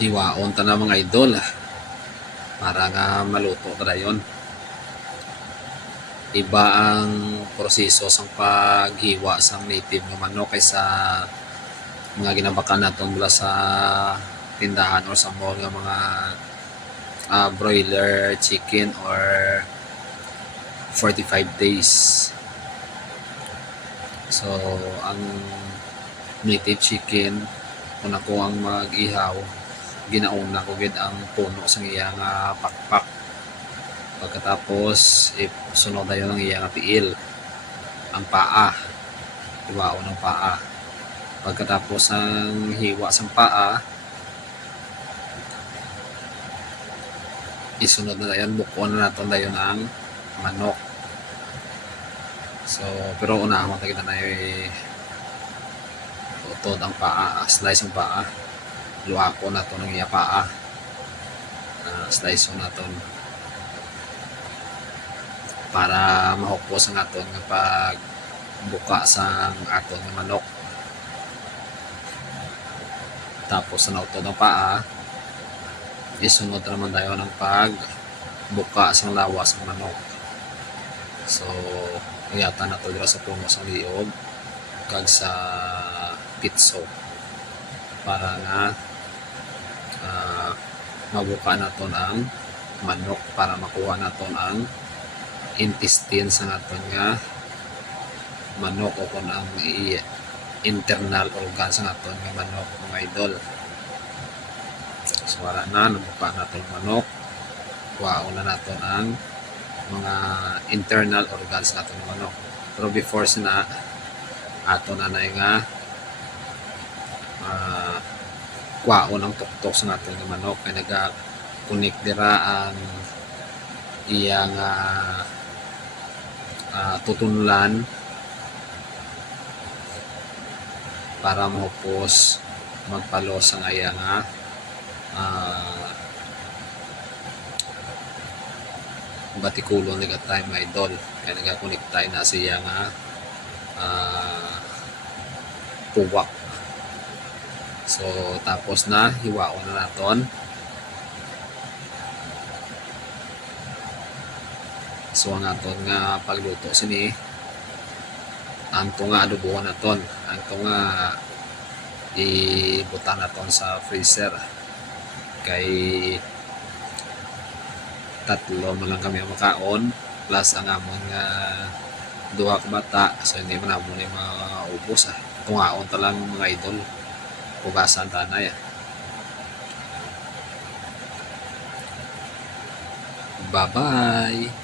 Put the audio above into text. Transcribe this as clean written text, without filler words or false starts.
hiwaon ta na mga idol para nga maluto ta dayon. Iba ang proseso sang paghiwa sang native nga manok kaysa mga ginabakan naton mula sa tindahan or sa mall nga mga broiler chicken or 45 days. So ang native chicken kung ako ang mag-ihaw, ginauna ko gid ang puno sang iya nga pakpak. Pagkatapos sunod dayon ang iya nga tiil, ang paa, hiwaon ng paa. Pagkatapos ang hiwa sang paa, isunod na dayon, bukon na naton dayon ang manok. So pero unahon ta kita na utod ang paa, slice ang paa, luako naton ang iya paa, slice naton para mahukos ang aton nga pagbuka sang aton nga manok. Tapos sa nautod ang paa, isunod naman tayo ng pagbuka sang lawas ng manok. So uyatan na to dira sa puno sa liog kag sa pitso para nga mabuka naton ang manok para makuha naton ang intestine sa naton nga manok o kung ang internal organ sa naton nga manok mga idol. So wala na, nabuka naton manok, kuhaon na naton ang mga internal organs naton ng manok. Pero before sina ato na nga kuhaon ang tuktok sa naton ng manok kay naga-connect dira ang iyang tutunlan para mahupos magpalos ang iyang batikulon ni time mga idol kaya nagakunik tayo na siya nga puwak. So tapos na hiwaon na naton. So ang aton nga pagluto sini anto nga adobohan naton, anto nga ibutan naton sa freezer kay tatlo mo lang kami makaon plus ang amon nga duha ka bata, so hindi man amon ni maubos tungaon ta lang mga idol, pugasan tanay bye bye.